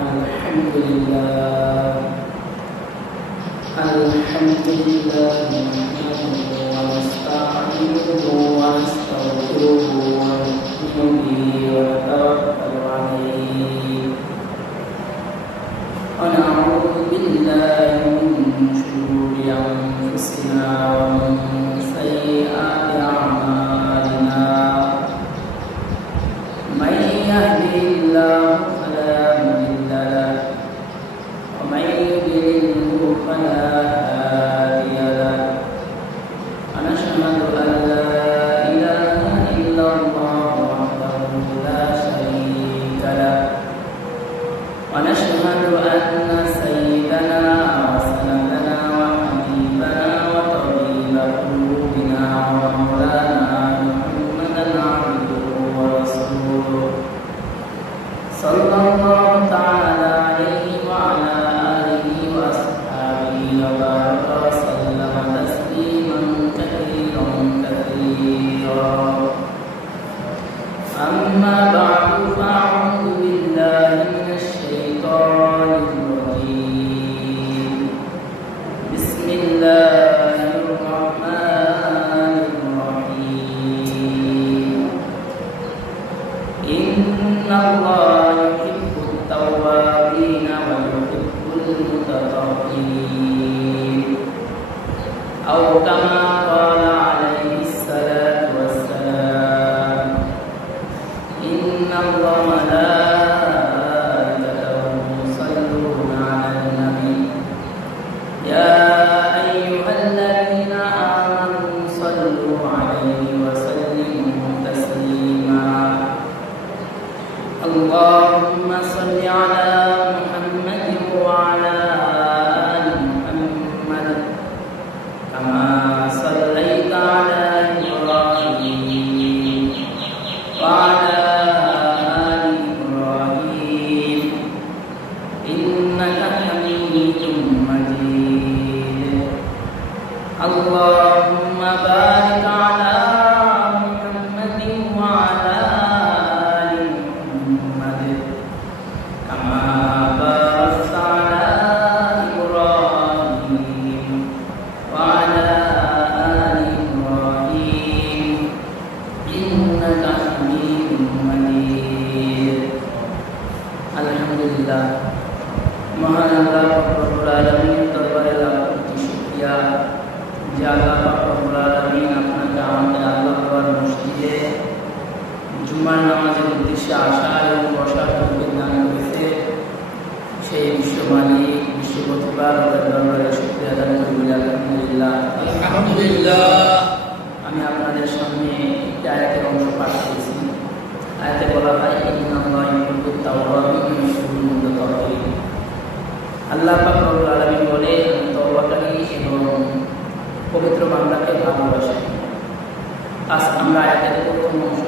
الحمد لله الحمد لله نحمده ونستعينه ونستغفره ونؤمن به ونتوكل عليه ونعوذ بالله من شرور أنفسنا ومن سيئات أعمالنا من يهده الله فلا مضل له ومن يضلل فلا هادي له ونشهد أن لا إله إلا الله وحده لا شريك له ونشهد أن سيدنا وسندنا وحبيبنا وطبيب قلوبنا ومولانا محمدا عبده ورسوله صلى الله تعالى عليه وعلى آله وأصحابه وبارك وسلم تسليما كثيرا كثيرا أما بعد فأعوذ بالله من الشيطان الرجيم بسم الله الرحمن الرحيم إن الله يحب التوابين ويحب المتطهرين أو كما قال عليه الصلاة والسلام إن الله وملائكته يصلون على النبي يا أيها الذين آمنوا صلوا عليه وسلموا تسليما اللهم صل على محمد وعلى آل محمد كما صليت على إبراهيم وعلى آل إبراهيم إنك حميد مجيد اللهم بارك على محمد وعلى آل محمد كما باركت على إبراهيم وعلى آل إبراهيم إنك حميد مجيد الحمد لله মহান আল্লাহ রব্বুল আলামিনের দরবারে লাখ কোটি শুকরিয়া যে আল্লাহ রব্বুল আলামিন আপনাকে আমাদের আল্লাহর মসজিদে জুমার নামাজের উদ্দেশ্যে আসার এবং বসার তৌফিক দান করেছে সেই বিশ্বমালিক বিশ্ব প্রতিপালকের দরবারে শুকরিয়া আদায় করি আলহামদুলিল্লাহ আলহামদুলিল্লাহ। আমি আপনাদের সামনে একটি আয়াতের অংশ পাঠ করেছি। আয়াতে বলা হয় ইন্নাল্লাহা ইউহিব্বুত তাওয়াবিন ওয়া ইউহিব্বুল মুতাতাহহিরিন। আল্লাহ পাক রব্বুল আলামিন বলে আমি তওবাকারী এবং পবিত্র বান্দাকে ভালোবাসি। আজ আমরা আয়াতের প্রথম অংশ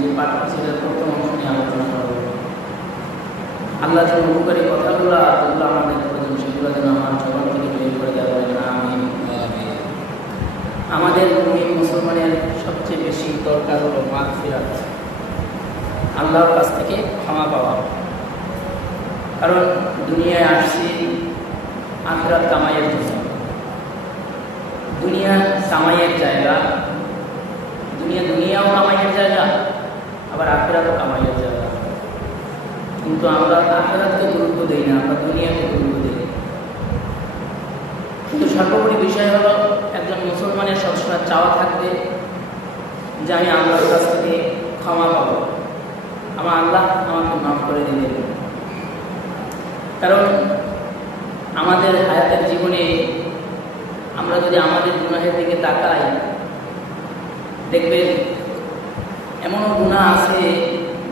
যে পাঠ করেছি প্রথম অংশ নিয়ে আলোচনা করব। আল্লাহ যে উপকারী কথাগুলো যেগুলো আমাদের প্রয়োজন সেগুলো যেন আমার জবান থেকে বের করে দেওয়া হয় না। আমাদের মুমিন মুসলমানের সবচেয়ে বেশি দরকার হলো মাগফিরাত, আল্লাহর কাছ থেকে ক্ষমা পাওয়া। কারণ দুনিয়ায় আসছি আখিরাত কামাইয়ের জন্য। দুনিয়া কামাইয়ের জায়গা, দুনিয়াও কামাইয়ের জায়গা, আবার আখিরাতও কামাইয়ের জায়গা। কিন্তু আমরা আখিরাতকে গুরুত্ব দিই না, আমরা দুনিয়াকে গুরুত্ব দিই। কিন্তু সর্বোপরি বিষয় হলো একজন মুসলমানের সবসময় চাওয়া থাকবে যে আমি আল্লাহর কাছ থেকে ক্ষমা পাবো, আমার আল্লাহ আমাকে মাফ করে দিলেন। কারণ আমাদের হায়াতের জীবনে আমরা যদি আমাদের গুনাহের দিকে তাকাই, দেখবেন এমনও গুনাহ আছে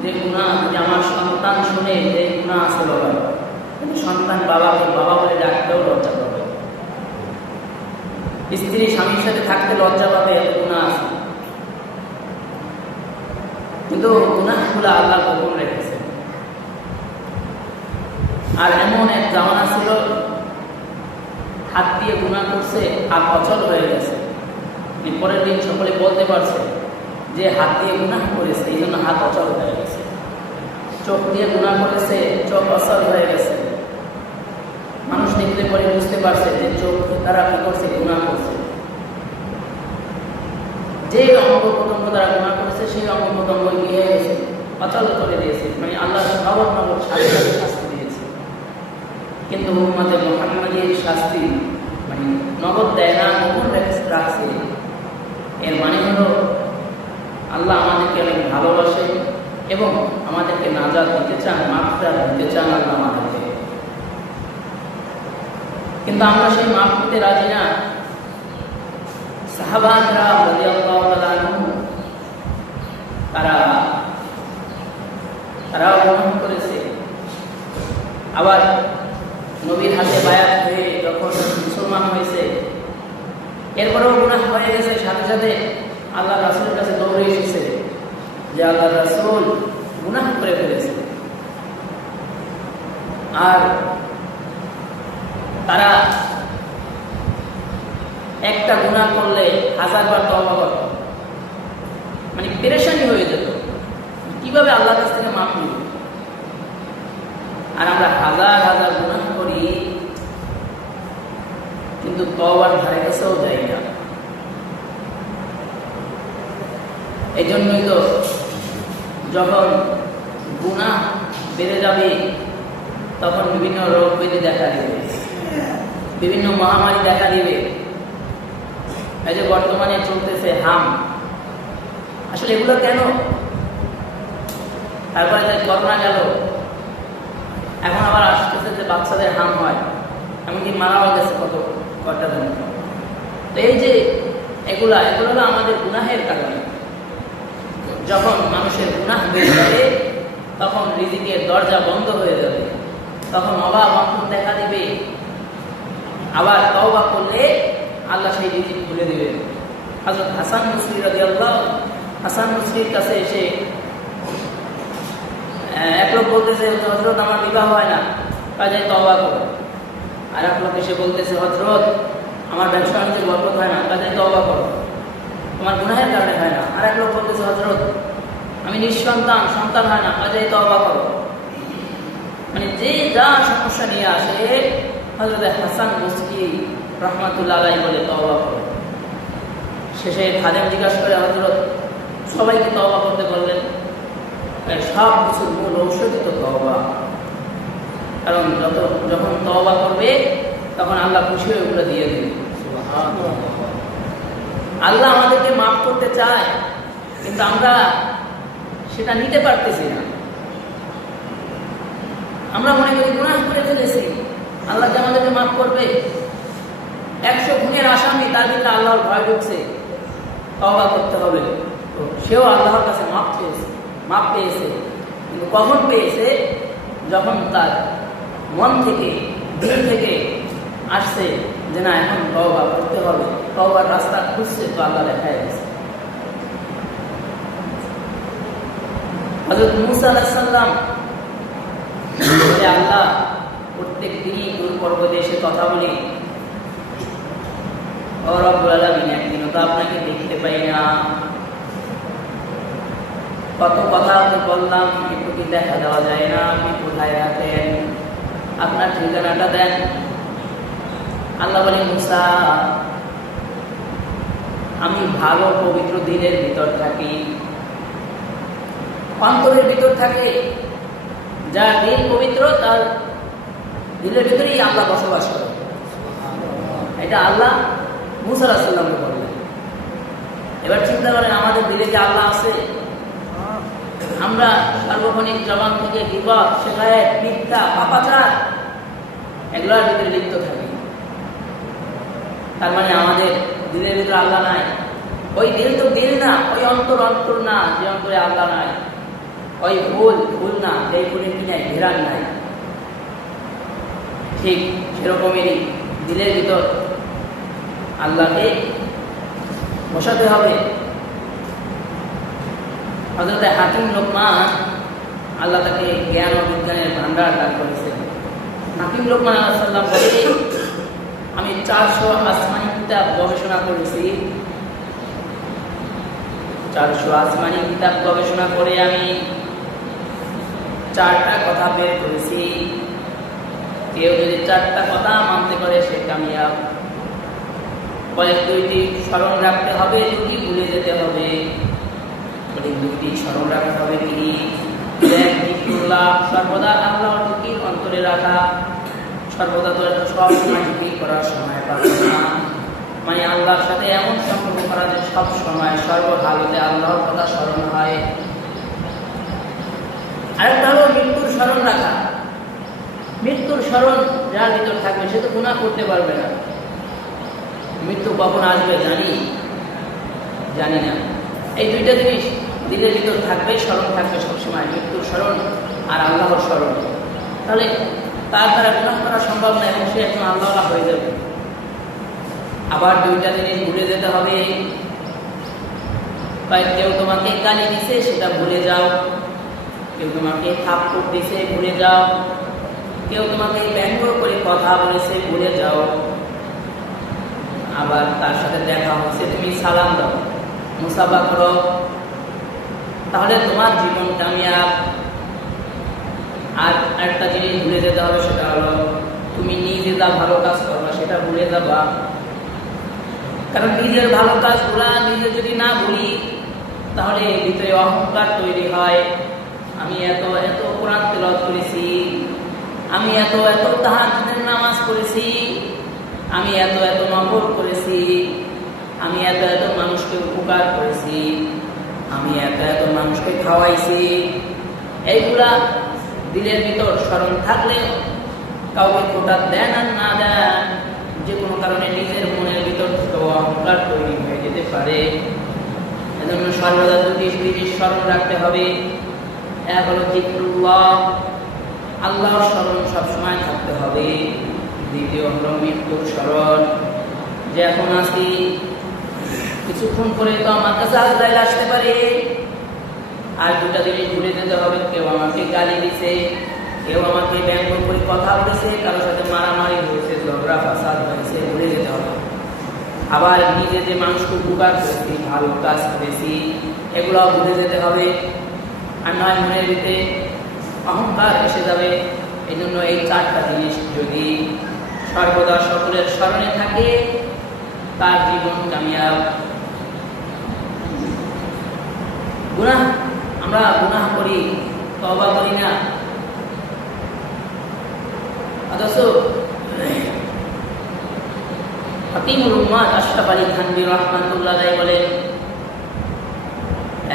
যে গুনাহ যদি আমার সন্তান শুনে যে গুনাহ আছে বাবা, কিন্তু সন্তান বাবাকে বাবা বলে ডাকতেও লজ্জা পাবে। স্ত্রী স্বামীর সাথে থাকতে লজ্জা পাবে, এত গুনাহ আছে। কিন্তু গুনাহগুলো আল্লাহ গোপন রেখেছে। আর এমন এক জামানা ছিল হাত দিয়ে গুনাহ করছে, হাত অচল হয়ে গেছে। পরের দিন সকলে বলতে পারছে যে হাত দিয়ে গুনাহ করেছে, এই জন্য হাত অচল হয়ে গেছে। চোখ দিয়ে গুনাহ করেছে, চোখ অসল হয়ে গেছে, মানুষ দেখলে পরে বুঝতে পারছে যে চোখ তারা কি করছে, গুনাহ করছে। যে অঙ্গ প্রত্যঙ্গ তারা গুনাহ করেছে সেই অঙ্গ প্রত্যঙ্গ কি হয়ে গেছে, অচল করে দিয়েছে, মানে আল্লাহ নগদ নগদ শাস্তি দিয়েছে। কিন্তু উম্মতে মুহাম্মাদীর শাস্তি মানে নগদ দেয় না, গোপন রাখছে। এর মানে হলো আল্লাহ আমাদেরকে অনেক ভালোবাসে এবং আমাদেরকে নাজাত দিতে চান, মাগফিরাত দিতে চান আল্লাহ আমাদেরকে। কিন্তু আমরা সেই মাফ করতে রাজি না। সাহাবারা রাদিয়াল্লাহু তাআলা আনহু তারাও গুনাহ করেছে। আবার নবীর হাতে বায়াত হয়ে যখন মুসলমান হয়েছে, এরপরেও গুনাহ হয়ে গেছে, সাথে সাথে আল্লাহ রাসূলের কাছে দৌড়ে এসেছে যে আল্লাহ রাসূল গুনাহ করে ফেলেছে। আর তারা একটা গুনাহ করলে 1000 বার তওবা করত, মানে পেরেশানি হয়ে যেত, কিভাবে আল্লাহর কাছ থেকে মাফ নিব। আর আমরা হাজার হাজার গুনাহ করি কিন্তু তওবার ধারে কাছেও যাই না। এই জন্যই তো যখন গুনাহ বেড়ে যাবে তখন বিভিন্ন রোগ ব্যাধি দেখা দিবে, বিভিন্ন মহামারী দেখা দিবে। এই যে বর্তমানে চলতেছে হাম, আসলে এগুলো কেন? তারপরে যে করোনা গেল, এখন আবার আসতেছে যে বাচ্চাদের হাম হয়, এমনকি মারাও গেছে কটা দিন। তো এই যে এগুলো হলো আমাদের গুনাহের কারণে। যখন মানুষের গুনাহ বেড়ে যাবে তখন রিজিকের দরজা বন্ধ হয়ে যাবে, তখন অভাব অনটন দেখা দিবে। আবার তওবা করলে আল্লাহ সেই রিজিক খুলে দিবেন। হযরত হাসান বসরি রাদিয়াল্লাহু, হাসান বসরির কাছে এসে এক লোক বলতেছে, হযরত আমার বিবাহ হয় না, কাজে তওবা করো। আর এক লোক এসে বলতেছে, হযরত আমার ব্যবসা বাণিজ্যে বরকত হয় না, কাজে তওবা করো, তোমার গুনাহের কারণে হয় না। আর এক লোক বলতেছে, হযরত আমি নিঃসন্তান, সন্তান হয় না, কাজে তওবা করো। মানে যে যা সমস্যা নিয়ে আসে হযরত হাসান বসরি রাহমাতুল্লাহ আলাইহি বলে তওবা করো। শেষে খাদেম জিজ্ঞাসা করে, হযরত সবাইকে তওবা করতে বললেন? সব কিছুর মূল ঔষধই তো তওবা। কারণ যখন তওবা করবে তখন আল্লাহ খুশি হয়ে ওগুলো দিয়ে দেবে। আল্লাহ আমাদেরকে মাফ করতে চায় কিন্তু আমরা সেটা নিতে পারতেছি না। আমরা মনে করি গুনাহ করে ফেলেছি, আল্লাহ যে আমাদেরকে মাফ করবে। 100 খুনের আসামি, তার ভিতরে আল্লাহর ভয় ঢুকছে, তওবা করতে হবে, তো সেও আল্লাহর কাছে মাফ পেয়েছে। কিন্তু কখন পেয়েছে? যখন তার মন থেকে, দিল থেকে আসছে যে না, এখন তওবা করতে হবে, তওবার রাস্তা খুঁজছে, তো আল্লাহ দেখায় গেছে। হযরত মুসা আলাইহিস সালাম বলে, আল্লাহ প্রত্যেক দিনই দূর পর্বতে এসে কথা বলি, ও রব্বুল আলামিন, একদিনও তো আপনাকে দেখতে পাই না, কত কথা তো বললাম, একটু কি দেখা দেওয়া যায় না? আপনি কোথায় আছেন? আপনার ঠিকানাটা দেন। আল্লাহ বলে, মুসা, আমি ভালো পবিত্র দিলের ভিতর থাকি, অন্তরের ভিতর থাকে। যার দিল পবিত্র তার দিলের ভিতরেই আল্লাহ বসবাস করে। এটা আল্লাহ মুসা আলাইহিস সালামকে বললেন। এবার চিন্তা করেন, আমাদের দিলে যে আল্লাহ আছে, আমরা সার্বক্ষণিক জবান থেকে বিপদ, শিকায়েত, মিথ্যা, পাপাচার এগুলোর ভিতরে লিপ্ত থাকি। তার মানে আমাদের দিলের ভিতরে আল্লাহ নাই। ওই দিল তো দিল না, ওই অন্তর না, যে অন্তরে আল্লাহ নাই। ওই ফুল না, যে ফুলের কি নাই, ঘেরান নাই। ঠিক সেরকমেরই দিলের ভিতর আল্লাহকে বসাতে হবে। হযরত হাকিম লোকমান, আল্লাহ তাকে জ্ঞান ও বিজ্ঞানের ভান্ডার দান করেছেন। হাকিম লোকমান আলাইহিস সালাম বলে, আমি 400 আসমানি কিতাব গবেষণা করেছি। 400 আসমানি কিতাব গবেষণা করে আমি চারটা কথা বের করেছি। কেউ যদি চারটা কথা মানতে পারে সে কামিয়াব। কয়েক দুইটি স্মরণ রাখতে হবে, দুটি ভুলে যেতে হবে। দুটি স্মরণ রাখতে হবে কি? সর্বদা আল্লাহর জিকির অন্তরে রাখা। সর্বদা তো সব সময় জিকির করার সময় পাবে না। মানে আল্লাহর সাথে এমন সম্পর্ক করা যে সব সময় সর্বহালতে আল্লাহর কথা স্মরণ হয়। আরেকটা হলো মৃত্যুর স্মরণ রাখা। মৃত্যুর স্মরণ যার ভিতর থাকবে সে তো গুনাহ করতে পারবে না। মৃত্যু কখন আসবে জানি না। এই দুইটা জিনিস দিলের ভিতর থাকবে, স্মরণ থাকবে সবসময়, মৃত্যুর স্মরণ আর আল্লাহর স্মরণ। তাহলে তার দ্বারা গুনাহ করা সম্ভব না এবং সে এখন আল্লাহ হয়ে যাবে। আবার দুইটা জিনিস ভুলে যেতে হবে। কেউ তোমাকে গালি দিছে সেটা ভুলে যাও, কেউ তোমাকে থাপ্পড় দিছে ভুলে যাও, কেউ তোমাকে ব্যঙ্গ করে কথা বলেছে ভুলে যাও। আবার তার সাথে দেখা হচ্ছে তুমি সালাম দাও, মুসাফা করো, তাহলে তোমার জীবন কামিয়াব। আর একটা জিনিস ভুলে যেতে হবে, সেটা হলো তুমি নিজে যা ভালো কাজ করবা সেটা ভুলে যাবা। কারণ নিজের ভালো কাজগুলা নিজে যদি না ভুলি তাহলে ভিতরে অহংকার তৈরি হয়। আমি এত এত কোরআন তেলাওয়াত করেছি, আমি এত এত তাহাজ্জুদের নামাজ পড়েছি, আমি এত এত নফল করেছি, আমি এত এত মানুষকে উপকার করেছি, আমি এত এত মানুষকে খাওয়াইছি। এইগুলা দিলের ভিতর স্মরণ থাকলে কাউকে খোটা দেন আর না দেন, যে কোনো কারণে নিজের মনের ভিতর থেকে অহংকার তৈরি হয়ে যেতে পারে। এজন্য সর্বদা দুটি জিনিস স্মরণ রাখতে হবে। এক হলো জিকরুল্লাহ, আল্লাহর স্মরণ সবসময় থাকতে হবে। দ্বিতীয় হলো মৃত্যুর স্মরণ, যে এখন আসি কিছুক্ষণ করে তো আমার কাছে আজরাইল আসতে পারে। আর দুটা জিনিস ভুলে যেতে হবে। কেউ আমাকে গালি দিছে, কেউ আমাকে ব্যঙ্গ করে কথা বলেছে, কারোর সাথে মারামারি হয়েছে, ঝগড়া ফাসাদ হয়েছে, ভুলে যেতে হবে। আবার নিজে যে মানুষকে উপকার করেছি, ভালো কাজ করেছি, এগুলোও ভুলে যেতে হবে। আর নয় মনের ভিতরে অহংকার এসে যাবে। এই জন্য এই চারটা জিনিস যদি সর্বদা সকলের স্মরণে থাকে তার জীবন কামিয়াব। গুনাহ, আমরা গুনাহ করি, তওবা করি না। অথচ হাকিমুল উম্মাত আশরাফ আলী থানভী রাহমাতুল্লাহ আলাইহি বলেন,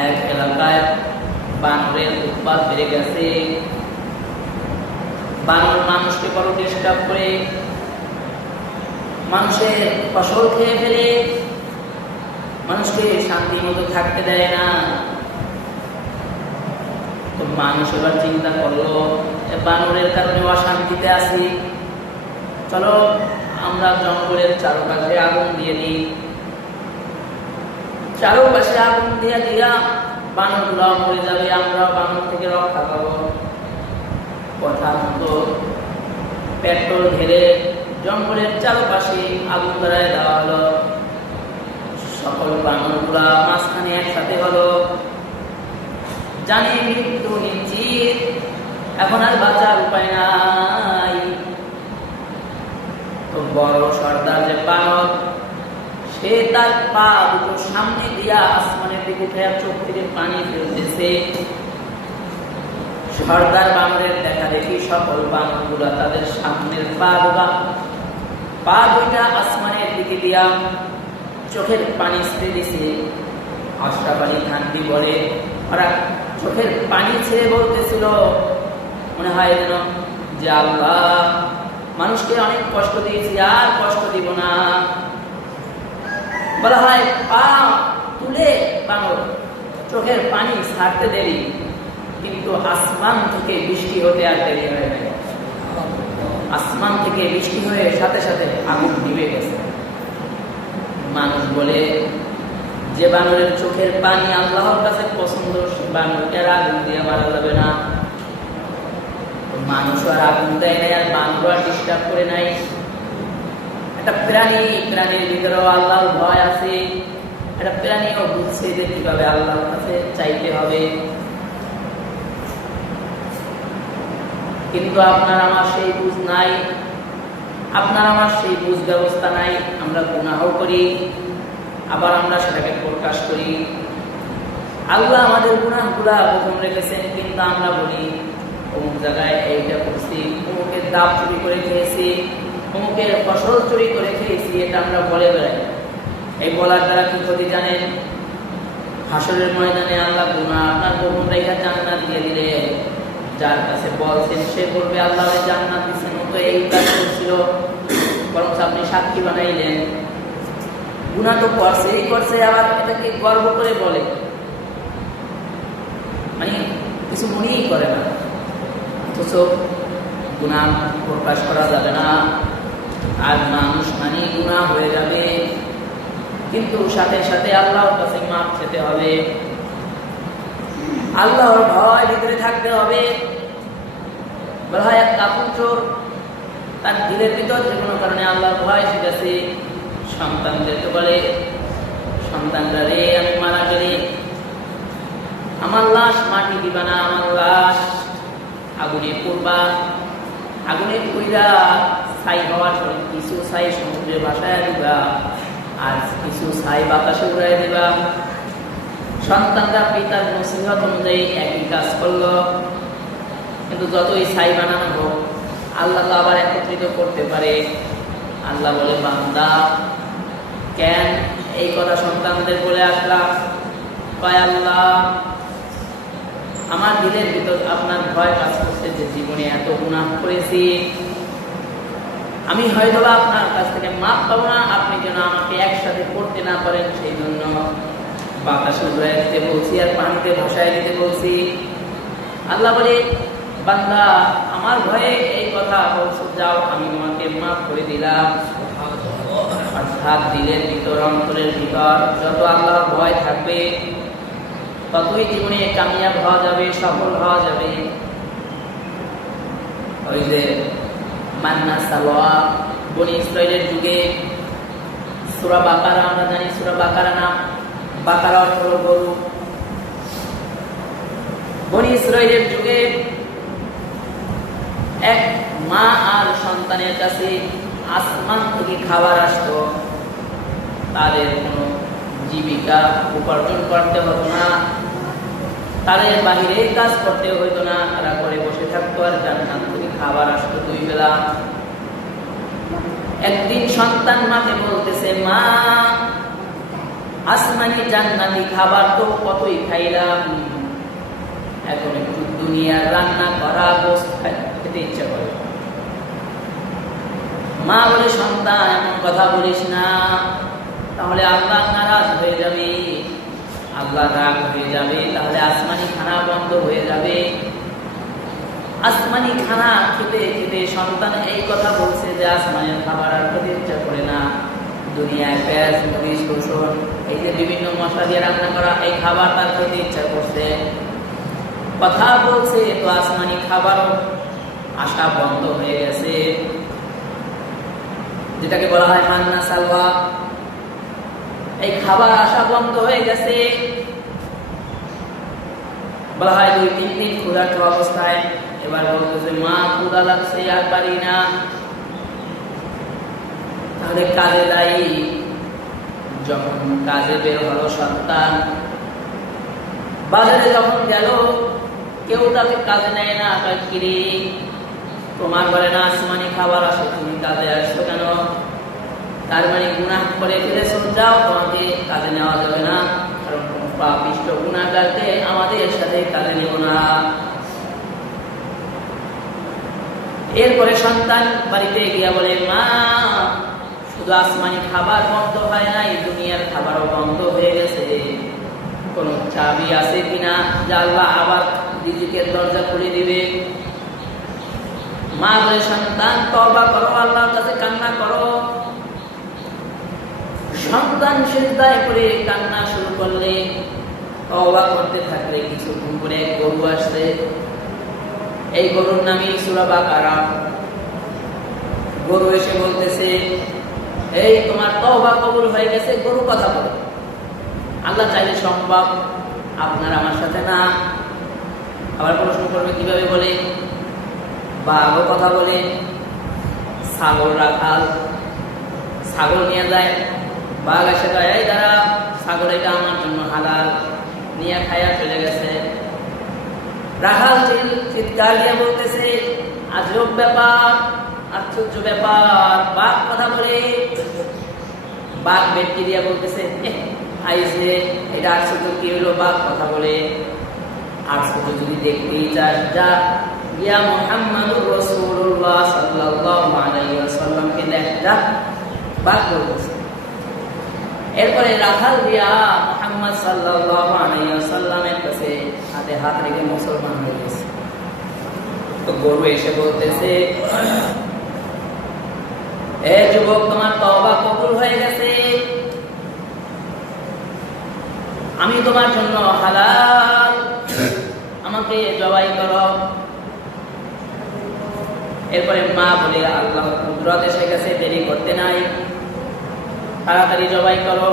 এক এলাকায় বানরের উৎপাত বেড়ে গেছে। বানর মানুষকে বড় ডিস্টার্ব করে, মানুষের ফসল খেয়ে ফেলে, মানুষকে শান্তি মতো থাকতে দেয় না। তো মানুষ এবার চিন্তা করলো, বানরের কারণে অশান্তিতে আছি, চলো আমরা জঙ্গলের চারপাশে আগুন দিয়ে দিই। চারপাশে আগুন দিয়ে দিয়া বানরগুলাও মরে যাবে, আমরা বানর থেকে রক্ষা পাবো। কথা মতো পেট্রোল ঢেলে জঙ্গলের চারপাশে আগুন ধরায় দেওয়া হলো। সকল বানরগুলা মাঝখানে একসাথে হলো। জানে মৃত্যু নিশ্চিত, এখন আর বাঁচার উপায় নাই। তো বড় সর্দার যে বানর, সে তার পা দুটো সামনে দিয়া আসমানের দিকে উঠে চোখ থেকে পানি ফেলতেছে। সর্দার বানরের দেখা দেখি সকল বানরগুলা তাদের সামনের পা দুইটা আসমানের দিকে দিয়া চোখের পানি ছেড়ে দিছে। আশরাফ আলী থানভী বলে, ওরা চোখের পানি ছেড়ে বলতেছিল, মনে হয় যেন যে আল্লাহ মানুষকে অনেক কষ্ট দিয়েছি, আর কষ্ট দিব না। বলা হয় পা তুলে বানর চোখের পানি ছাড়তে দেরি, কিন্তু আসমান থেকে বৃষ্টি হতে আর দেরি হয় নাই। আসমান থেকে বৃষ্টি হয়ে সাথে সাথে আগুন নিভে গেছে। মানুষ বলে, যে বানরের চোখের পানি আল্লাহর কাছে পছন্দ, সে বানরকে আর আগুন দিয়ে মারা যাবে না। মানুষ আর আগুন দেয় নাই, আর বানর আর ডিস্টার্ব করে নাই। একটা প্রাণীর ভিতরেও আল্লাহর ভয় আছে। একটা প্রাণীও বুঝছে যে কিভাবে আল্লাহর কাছে চাইতে হবে। কিন্তু আপনার আমার সেই বুঝ নাই, আপনার আমার সেই বুঝ ব্যবস্থা নাই। আমরা গুনাহ করি, আবার আমরা সেটাকে প্রকাশ করি। আল্লাহ আমাদের গুনাহগুলা গোপন রেখেছেন, কিন্তু আমরা বলি অমুক জায়গায় এইটা করছি, অমুকের দাব চুরি করে খেয়েছি, অমুকের ফসল চুরি করে খেয়েছি, এটা আমরা বলে বেড়াই। এই বলার দ্বারা কি ক্ষতি জানেন? হাসরের ময়দানে আল্লাহ গুনাহ আপনার গোপন রেখা জান্নাত দিয়ে দিলে, যার কাছে বলছেন সে বলবে আল্লাহ জান্নাত দিচ্ছেন, তো এই কাজ করছিল, বরং আপনি সাক্ষী বানাইলেন। গুনাহ তো করছে, আবার এটাকে গর্ব করে বলে, মানে কিছু মনেই করে না। অথচ গুনাহ প্রকাশ করা যাবে না, আর মানুষ মানে গুনাহ হয়ে যাবে, কিন্তু সাথে সাথে আল্লাহর কাছে মাপ চেতে হবে, আল্লাহর ভয় ভিতরে থাকতে হবে। বলা হয় এক কাপুর চোর তার দিলের ভিতর যে কোনো কারণে আল্লাহর ভয় শিখেছে, সন্তানদেরকে বলে, সন্তানরা রে আমি মারা গেলে আমার লাশ মাটি দিবা না, আমার লাশ আগুনে পুড়বা, আগুনে পুড়া ছাই হওয়ার পর কিছু ছাই সমুদ্রে ভাসায় দিবা, আর কিছু ছাই বাতাসে উড়াই দিবা। সন্তানরা পিতার নসিহত অনুযায়ী একই কাজ করলো, কিন্তু যতই ছাই বানানো হোক আল্লাহ তো আবার একত্রিত করতে পারে। আল্লাহ বলে বান্দা কেন এই কথা সন্তানদের বলে আসলাম? কয় আল্লাহ আমার দিলের ভিতর আপনার ভয় কাজ করছে যে জীবনে এত গুনাহ করেছি, আমি হয়তো আপনার কাছ থেকে মাপ পাবো না, আপনি যেন আমাকে একসাথে করতে না পারেন, সেই জন্য বাতাসে উড়াই দিতে বলছি আর পানিতে ভাসায় দিতে বলছি। আল্লাহ বলে বান্দা আমার ভয়ে এই কথা বলছো, যাও আমি তোমাকে মাফ করে দিলাম। অর্থাৎ দিলের ভিতর, অন্তরের ভিতর যত আল্লাহর ভয় থাকবে ততই জীবনে কামিয়াব হওয়া যাবে, সফল হওয়া যাবে। ওই যে মান্না সালোয়া বনি ইসরাইলের যুগে সূরা বাকারা, আমরা জানি সূরা বাকারা নাম, বাকারা অর্থ হলো গরু। বনি ইসরাইলের যুগে এক মা আর সন্তানের কাছে আসমান থেকে খাবার আসতো, তাদের কোনো জীবিকা উপার্জন করতে হতো না, তাদের বাহিরে কাজ করতে হতো না, তারা ঘরে বসে থাকতো আর জান্নাত থেকে খাবার আসতো 2 বেলা। একদিন সন্তান মাকে বলতেছে, মা আসমানি জান্নাতি খাবার তো কতই খাইলাম, এখন একটু দুনিয়ার রান্না করা গোশত খেতে ইচ্ছা করে। মা বলে সন্তান এমন কথা বলিস না, তাহলে আল্লাহ নারাজ হয়ে যাবে, আল্লাহ রাগ হয়ে যাবে, তাহলে আসমানি খানা বন্ধ হয়ে যাবে। আসমানি খানা খেতে খেতে সন্তান এই কথা বলছে যে আসমানের খাবার আর খেতে ইচ্ছা করে না, দুনিয়ায় পেঁয়াজ মরিচ রসুন এই যে বিভিন্ন মশলা দিয়ে রান্না করা এই খাবার তার খেতে ইচ্ছা করছে। কথা বলছে তো আসমানি খাবারও আসা বন্ধ হয়ে গেছে, যেটাকে বলা হয় মান্না সালওয়া। এই খাবার আসা বন্ধ হয়ে গেছে, বলা হয় 2-3 দিন ক্ষুধার্ত অবস্থায়। এবার বলতেছে মা ক্ষুধা লাগছে আর পারি না, তাহলে কাজে দায়ী। যখন কাজে বের হলো সন্তান, বাজারে যখন গেল কেউ তাকে কাজে নেয় না, কিরে তোমার ঘরে না আসমানি খাবার আসে, তুমি কাজে আসছো কেন? তার মানে গুনাহ করে ফেলেছো, যাও তোমাকে কাজে নেওয়া যাবে না, কারণ পাপিষ্ঠ গুনাহগারকে আমাদের সাথে কাজে নেব না। এরপরে সন্তান বাড়িতে গিয়া বলে, মা শুধু আসমানি খাবার বন্ধ হয় নাই, দুনিয়ার খাবারও বন্ধ হয়ে গেছে, কোন চাবি আছে কিনা যা আল্লাহ আবার রিজিকের দরজা খুলে দিবে? মা বলে, সন্তান তওবা করো, আল্লাহর কাছে কান্না করো। সন্তান সিজদায় করে কান্না শুরু করলে, তওবা করতে থাকলে কিছুক্ষণ পরে গরু আসছে, এই গরুর নামই সূরা বাকারা। গরু এসে বলতেছে, এই তোমার তওবা কবুল হয়ে গেছে, গরু কথা বলে। আল্লাহ চাইলে সম্ভব, আপনার আমার সাথে না। আবার প্রশ্ন করবে কিভাবে বলে? বাঘও কথা বলে, ছাগল রাখাল ছাগল নিয়ে যায়, বাঘ এসে কয় এই দাঁড়া, ছাগল এটা আমার জন্য হালাল, নিয়ে খাইয়া চলে গেছে। রাখাল চিৎকার দিয়ে বলতেছে আজব ব্যাপার, আশ্চর্য ব্যাপার, বাঘ কথা বলে। বাঘ বেটকি দিয়ে বলতেছে আইসে এটা আশ্চর্য কি হলো, বাঘ কথা বলে। আশ্চর্য যদি দেখতেই চাস যা ইয়া মুহাম্মাদুর রাসূলুল্লাহ সাল্লাল্লাহু আলাইহি ওয়াসাল্লামকে দেখ যা, বাঘ বলতেছে। এরপরে রাখাল দিয়া মুহাম্মদ সাল্লাল্লাহু আলাইহি ওয়াসাল্লামের কাছে হাতে হাত রেখে মুসলমান হয়ে গেছে। তো গরু এসে বলতেছে এ যুবক, তোমার তওবা কবুল হয়ে গেছে, আমি তোমার জন্য হালাল, আমাকে জবাই করো। এরপরে মা বলে আল্লাহ কুদরত এসে গেছে, দেরি করতে নাই, তাড়াতাড়ি জবাই করো।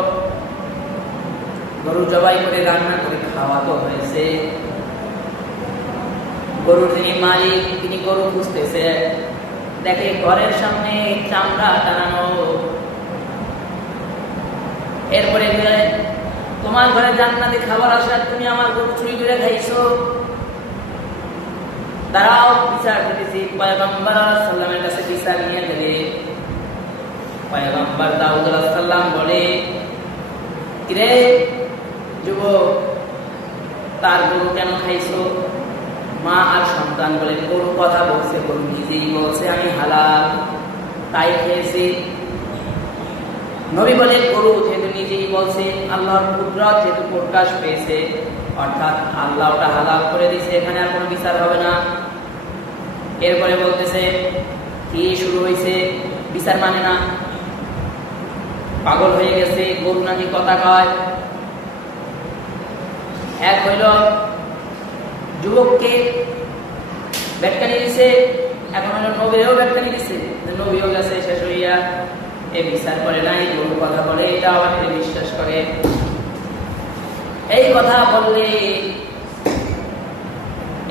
গরু জবাই করে রান্না করে খাওয়া তো হয়েছে। গরুর যিনি মালিক তিনি গরু খুঁজতেছে, দেখে ঘরের সামনে চামড়া টানানো। এরপরে তোমার ঘরে জান্নাতে খাবার আসা, তুমি আমার গরু চুরি করে খাইছো, তারাও বিচার করতেছি। পয়গম্বর সাল্লামের কাছে বিচার নিয়ে গেলে পয়গম্বর দাউদ আলাইহিস সালাম বলে কিরে যুবক, তার গরু কেন খাইছো? মা আর সন্তান বলে গরু কথা বলছে, গরু নিজেই বলছে আমি হালাল তাই খেয়েছি। নবী বলে গরু যেহেতু নিজেই বলছে, আল্লাহর কুদরত যেহেতু প্রকাশ পেয়েছে, অর্থাৎ আল্লাহ ওটা হালাল করে দিয়েছে, এখানে আর কোনো বিচার হবে না। এরপরে বলতেছে কি শুরু হয়েছে, বিচার মানে না, পাগল হয়ে গেছে, গরু নাকি কথা কয়। এক হইল যুবককে ব্যাটকানি দিছে, এখন হলো নবীও ব্যাটকানি দিছে, নবীও গেছে শেষ হইয়া। এ বিচার করে নাই, গরু কথা বলে, এটা আবার বিশ্বাস করে। এই কথা বললে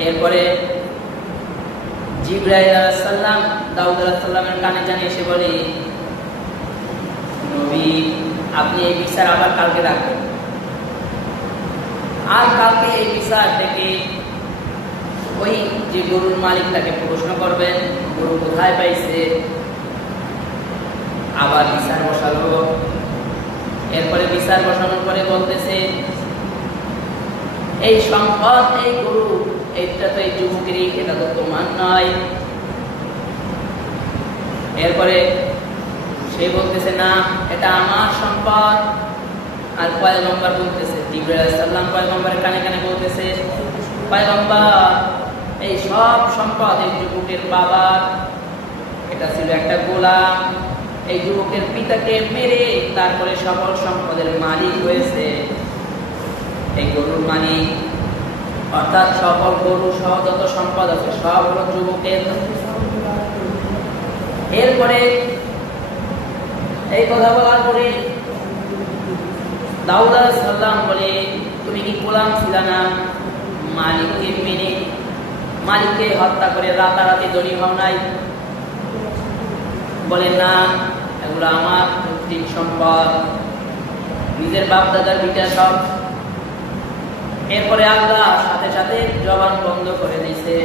এরপরে জিবরাইল আলাইহিস সালাম দাউদ আলাইহিস সালামের কানে জানে এসে বলে নবী আপনি এই বিচার আবার কালকে রাখবেন, আর কালকে এই বিচার থেকে ওই যে গরুর মালিক তাকে প্রশ্ন করবেন গরু কোথায় পাইছে। আবার বিচার বসালো। এরপরে বিচার বসানোর পরে বলতেছে এই সম্পদ, এই গরু, এটা তো এই যুবকেরই, এটা তো তোমার নয়। এরপরে সে বলতেছে না এটা আমার সম্পদ। আর পয়গম্বর বলতেছে, জিবরাইল আলাইহিস সালাম পয়গম্বরের কানে কানে বলতেছে পয়গম্বর এই সব সম্পদ এই যুবকের বাবার, এটা ছিল একটা গোলাম, এই যুবকের পিতাকে মেরে তারপরে সকল সম্পদের মালিক হয়েছে এই গরুর মালিক, অর্থাৎ সকল গরু সহ যত সম্পদ আছে সব হলো যুবকের। এরপরে এই কথা বলার পরে দাউদ আলাইহিস সালাম বলে তুমি কি গোলাম ছিল না? মালিককে মেনে মালিককে হত্যা করে রাতারাতি ধনী হও নাই? বলে না, এগুলো আমার পৈতৃক সম্পদ, নিজের বাপ দাদার ভিটা সব। এরপরে আল্লাহ সাথে সাথে জবান বন্ধ করে দিয়েছে,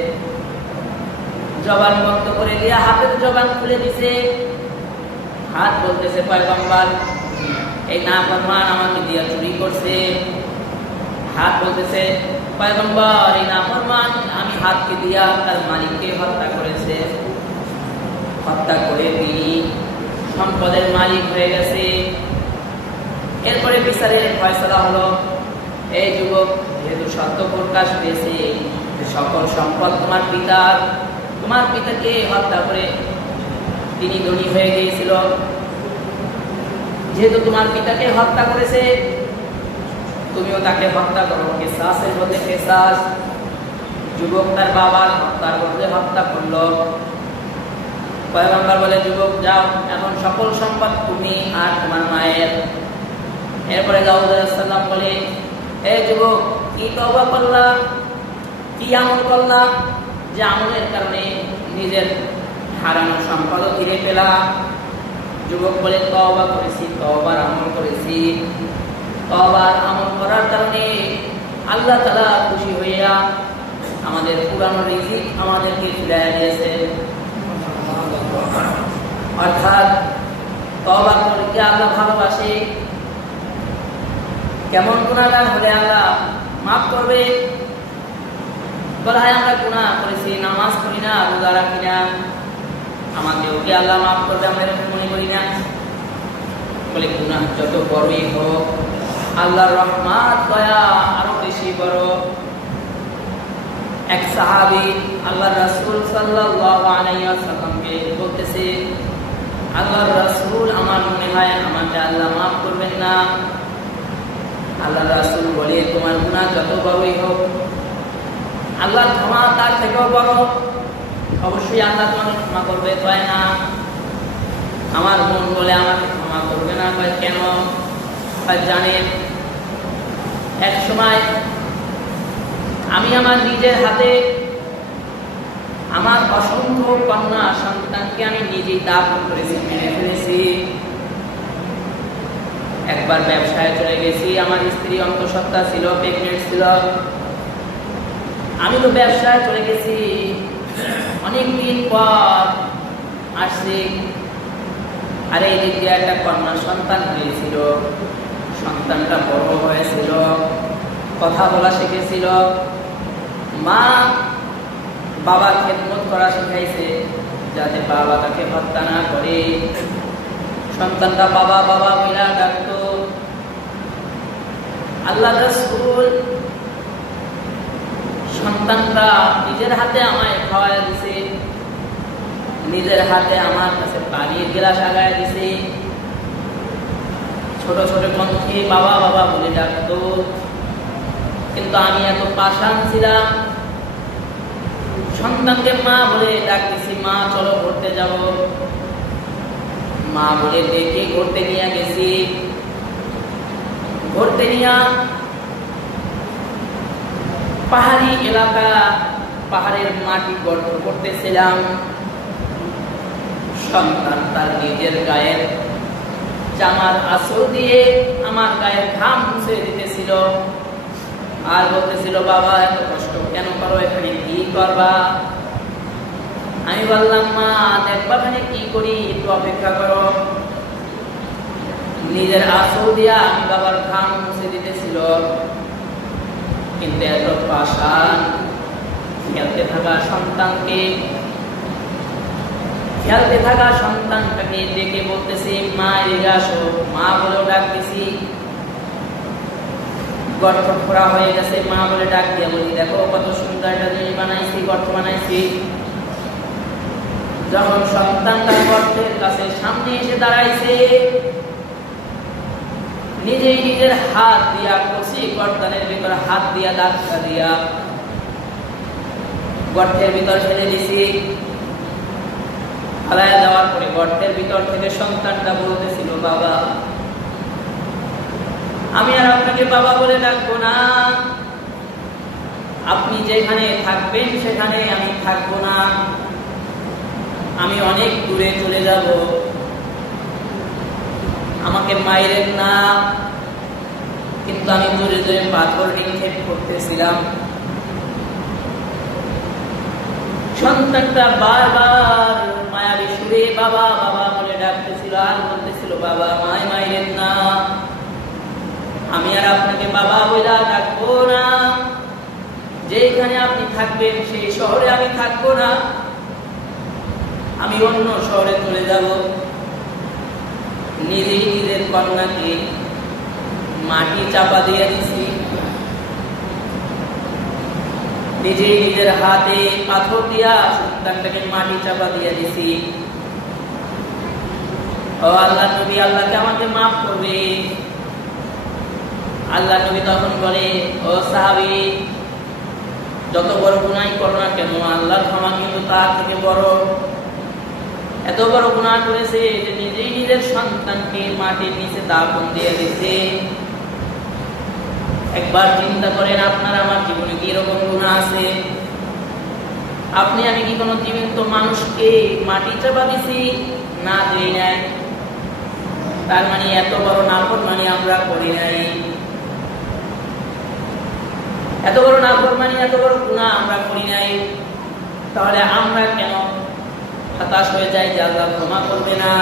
জবান বন্ধ করে দিয়া হাতের জবান খুলে দিছে। হাত বলতেছে পয়গম্বর এই নাফরমান আমাকে দিয়া চুরি করছে। হাত বলতেছে পয়গম্বর এই নাফরমান আমি হাতকে দিয়া তার মালিককে হত্যা করেছে, হত্যা করে তিনি সম্পদের মালিক হয়ে গেছে। এরপরে বিচারের ফয়সালা হলো এই যুবক যেহেতু সত্য প্রকাশ পেয়েছে সকল সম্পদ তোমার পিতার, তোমার পিতাকে হত্যা করে তিনি ধনী হয়ে গিয়েছিল, যেহেতু তোমার পিতাকে হত্যা করেছে তুমিও তাকে হত্যা করো। কিসাসের মধ্যে কিসাস, যুবক তার বাবার হত্যার মধ্যে হত্যা করলো। পয়গম্বর বলে যুবক যাও, এখন সকল সম্পদ তুমি আর তোমার মায়ের। এরপরে দাউদ আলাইহিস সালাম বলে এই যুবক কি তওবা করলা, কি আমল করলা যে আমলের কারণে নিজের হারানো সম্পদও ফিরে পেলাম। যুবক বলে তওবা করেছি, তওবার আমল করেছি। তওবার আমল করার কারণে আল্লাহ তাআলা খুশি হইয়া আমাদের পুরানো রিজিক আমাদেরকে ফিরিয়ে দিয়েছে। অর্থাৎ তওবা করলে আল্লাহ ভালোবাসে। কেমন গুনাহগার হলে আল্লাহ মাফ করবে? বলা হয় আমরা গুনাহ করেছি, নামাজ পড়ি না, রোজা রাখি না, আমাদেরও কি আল্লাহ মাফ করবে? আমরা এরকম মনে করি না। বলে গুনাহ যত বড়ই হোক, আল্লাহর রহমত দয়া আরো বেশি বড়। এক সাহাবী আল্লাহর রাসূল সাল্লাল্লাহু আলাইহি ওয়াসাল্লামকে বলতেছে, আল্লাহর রাসূল, আমার মনে হয় আমাকে আল্লাহ মাফ করবেন না। আল্লাহর রাসূল বলে, তোমার গুনাহ যত বড়ই হোক, আল্লাহর ক্ষমা তার থেকেও বড়। অবশ্যই আল্লাহ তোমাকে ক্ষমা করবে। তাই না? আমার মন বলে আমাকে ক্ষমা করবে না। কেন? জানেন, এক সময় আমি আমার নিজের হাতে আমার অসংখ্য কন্যা সন্তানকে আমি নিজেই দাফন করেছি, মেরে ফেলেছি। একবার ব্যবসায় চলে গেছি, আমার স্ত্রী অন্তঃসত্ত্বা ছিল, প্রেগনেন্ট ছিল। আমি তো ব্যবসায় চলে গেছি, অনেকদিন পর আসছি। আরে এদিক দিয়ে একটা কন্যা সন্তান হয়েছিল, সন্তানটা বড় হয়েছিল, কথা বলা শিখেছিল। মা বাবার খেদমত করা শিখাইছে, যাতে বাবা তাকে হত্যা না করে। সন্তানটা বাবা বাবা বলে ডাকতো। আল্লাহ রাসূল সন্তানটা নিজের হাতে আমায় খাওয়াই দিছে, নিজের হাতে আমার কাছে পানির গ্লাস আগায় দিছে। ছোট ছোট কণ্ঠে বাবা বাবা বলে ডাকতো। কিন্তু আমি এত পাষাণ ছিলাম, সন্তানকে মা বলে ডাকতেছি, মা চলো ঘুরতে যাব। মা বলে ডেকে ঘুরতে নিয়ে গেছি। ঘুরতে নিয়ে পাহাড়ি এলাকা, পাহাড়ের মাটি গর্ত করতেছিলাম। সন্তান তার নিজের গায়ের জামার আঁচল দিয়ে আমার গায়ের ঘাম মুছে দিতেছিল, আর বলতেছিল, বাবা এত কষ্ট কেন করো, এখানে কি করবা? আমি বললাম, মা দেখবা এখানে কি করি, একটু অপেক্ষা করো। নিজের আঁচল দিয়া আমি বাবার ঘাম মুছে দিতেছিল। কিন্তু এত পাষাণ, খেলতে থাকা সন্তানটাকে ডেকে বলতেছি, মা এদিকে আসো। মা বলেও ডাকতেছি, গর্ত খোঁড়া হয়ে গেছে। মা বলে ডাক দিয়ে বলি, দেখো কত সুন্দর একটা জিনিস বানাইছি, গর্ত বানাইছি। যখন সন্তানটা গর্তের কাছে সামনে এসে দাঁড়াইছে, নিজেই নিজের হাত দিয়া কষি গর্তের ভিতর হাত দিয়া ধাক্কা দিয়া গর্তের ভিতর ফেলে দিছি। ফালাইয়া দেওয়ার পরে গর্তের ভিতর থেকে সন্তানটা বলতেছিল, বাবা আমি আর আপনাকে বাবা বলে ডাকবো না, আপনি যেখানে থাকবেন সেখানে আমি থাকবো না, আমি অনেক দূরে চলে যাব, আমাকে মাইরেন না। কিন্তু আমি জোরে জোরে পাথর নিক্ষেপ করতেছিলাম। সন্তানটা বারবার মায়াবী সুরে বাবা বাবা বলে ডাকতেছিল, আর বলতেছিল, বাবা আমায় মাইরেন না, আমি আর আপনাকে বাবা বলে ডাকবো না, যেখানে আপনি থাকবেন সেই শহরে আমি থাকবো না, আমি অন্য শহরে চলে যাব। নিজেই নিজের কন্যাকে মাটি চাপা দিয়ে দিছি, নিজেই নিজের হাতে পাথর দিয়া সন্তানটাকে মাটি চাপা দিয়ে দিছি। ও আল্লাহ নবী, আল্লাহকে আমাকে মাফ করবে। আল্লাহ নবী তখন বলে, ও সাহাবী, যত বড় গুনাহ করো না কেন, আল্লাহর ক্ষমা কিন্তু তার থেকে বড়। এত বড় গুনাহ করেছে যে নিজেই নিজের সন্তানকে মাটির নিচে দাফন দিয়ে দিচ্ছে। একবার চিন্তা করেন, আপনার আমার জীবনে কি এরকম গুনাহ আছে? আপনি আমি কি কোনো জীবন্ত মানুষকে মাটি চাপা দিছি? না, দেই নাই। তার মানে এত বড় নাফরমানি আমরা করি নাই, এত বড় নাফরমানি, এত বড় গুনাহ আমরা করি নাই। তাহলে আমরা কেন হতাশ হয়ে যাই যে আল্লাহ ক্ষমা করবে না?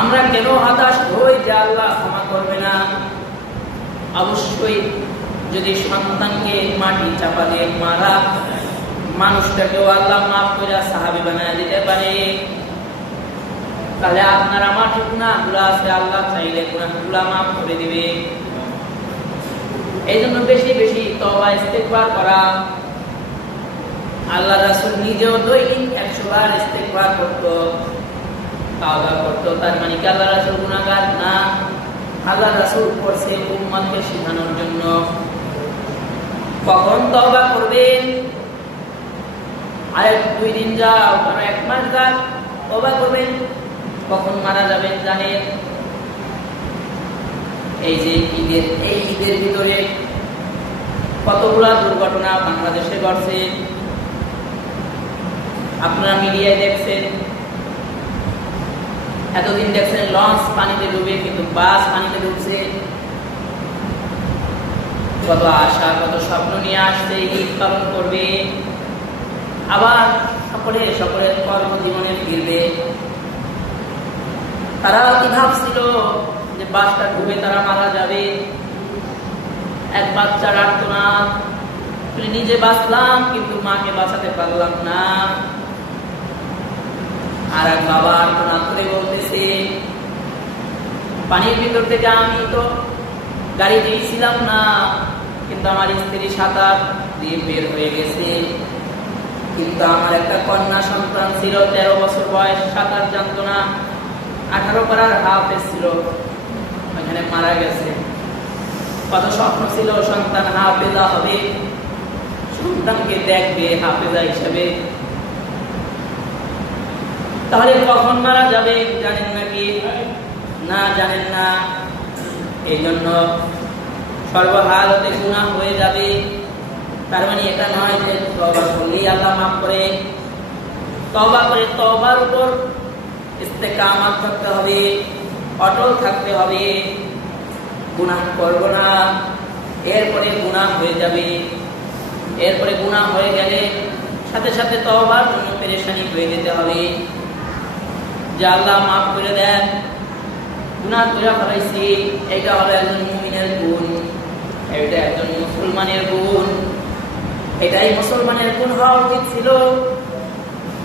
আমরা কেন হতাশ হই যে আল্লাহ ক্ষমা করবে না? অবশ্যই যদি সন্তানকে মাটি চাপা দিয়ে মারা মানুষটাকেও আল্লাহ মাফ করে সাহাবী বানায় দিতে পারে, তাহলে আপনার আমার যে গুনাহগুলো আছে আল্লাহ চাইলে গুনাহগুলো মাফ করে দিবে। এই জন্য বেশি বেশি তওবা ইস্তেগফার করা। আল্লাহ রাসূল নিজেও দৈনিক 100 বার ইস্তেগফার করতো, তওবা করতো। তার মানে কি আল্লাহ রাসূল গুনাহগার না? আল্লাহ রাসূল করছে উম্মতকে শেখানোর জন্য। কখন তওবা করবেন? আর 2 দিন যাও, 1 মাস যাক, তওবা করবেন। কখন মারা যাবেন জানেন? এই যে ঈদের ভিতরে কতগুলা দুর্ঘটনা বাংলাদেশে ঘটছে, আপনারা মিডিয়ায় দেখছেন। এতদিন দেখছেন লঞ্চ পানিতে ডুবে, কিন্তু বাস পানিতে ডুবছে। কত আশা, কত স্বপ্ন নিয়ে আসছে, ঈদ পালন করবে, আবার সকলের কর্মজীবনে ফিরবে। তারা কি ভাবছিল যে বাসটা ডুবে তারা মারা যাবে? এক বাচ্চার আর্তনাদ, নিজে বাঁচলাম কিন্তু মাকে বাঁচাতে পারলাম না। আর এক বাবা আর্তনাদ করে বলতেছে, পানির ভিতর থেকে আমি তো গাড়িতে ছিলাম না, কিন্তু আমার স্ত্রী সাঁতার দিয়ে বের হয়ে গেছে, কিন্তু আমার একটা কন্যা সন্তান ছিল, 13 বছর বয়স, সাঁতার জানতো না, 18 পারার হাফেজ ছিল, ওখানে মারা গেছে। কত স্বপ্ন ছিল সন্তান হাফেজা হবে, সন্তানকে দেখবে হাফেজা হিসেবে। তাহলে কখন মারা যাবে জানেন নাকি? না, জানেন না। এই জন্য সর্বহালতে গুনাহ হয়ে যাবে। তার মানে এটা নয় যে তওবা করলেই আল্লাহ মাফ করে। তওবা করে তওবার উপর ইস্তেকামাত থাকতে হবে, অটল থাকতে হবে। গুনাহ করব না, এরপরে গুনাহ হয়ে যাবে। এরপরে গুনাহ হয়ে গেলে সাথে সাথে তওবার জন্য পেরেশানি হয়ে যেতে হবে যে আল্লাহ মাফ করে দেন, গুনাহ করে ফেলাইছি। এটা হলো একজন মুমিনের গুণ, এটা একজন মুসলমানের গুণ। এটাই মুসলমানের গুণ হওয়া উচিত ছিল।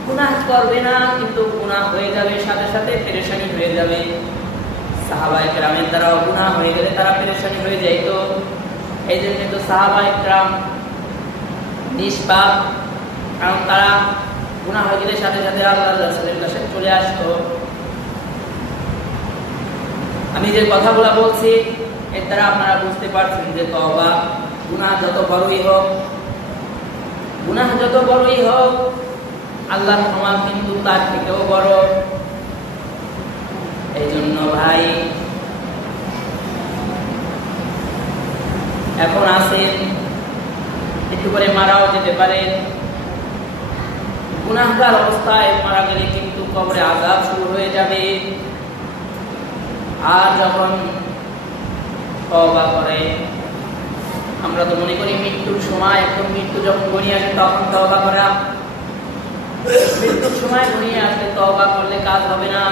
গুনাহ করবে না, কিন্তু গুনাহ হয়ে যাবে, সাথে সাথে পেরেশানি হয়ে যাবে। সাহাবায়ে কেরামের দ্বারাও গুনাহ হয়ে গেলে তারা পেরেশানি হয়ে যাইত। এই জন্য তো সাহাবায়ে কেরাম নিষ্পাপ, কারণ তারা গুনাহ হয়ে গেলে সাথে সাথে আল্লাহর রাসূলের কাছে চলে আসতো। আমি যে কথাগুলো বলছি এর দ্বারা আপনারা বুঝতে পারছেন যে তওবা, গুনাহ যত বড়ই হোক, আল্লাহর ক্ষমা কিন্তু তার থেকেও বড়। এই জন্য ভাই, এখন আছেন, একটু করে মারাও যেতে পারেন। গুনাহগার অবস্থায় মারা গেলে কিন্তু কবরে আযাব শুরু হয়ে যাবে। আর যখন তওবা করে, আমরা তো মনে করি মৃত্যুর সময়, এখন মৃত্যু যখন ঘনিয়ে আসে তখন তওবা করা। মৃত্যুর সময় ঘনিয়ে আসলে তওবা করলে কাজ হবে না।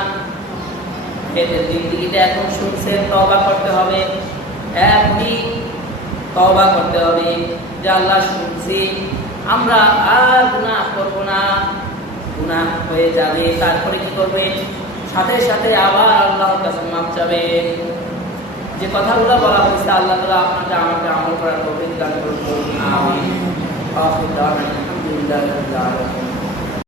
এদের জিন্দেগিতে এখন শুনছেন তওবা করতে হবে, এখনই তওবা করতে হবে যে আল্লাহ শুনছি, আমরা আর গুনাহ করব না। গুনাহ হয়ে যাবে, তারপরে কি করবেন? সাথে সাথে আবার আল্লাহর কাছে মাফ চাইবেন। যে কথাগুলো বলা হয়েছে আল্লাহ তাআলা আপনাকে আমাকে আমল করার তৌফিক দান করুন। আমিন। আলহামদুলিল্লাহ।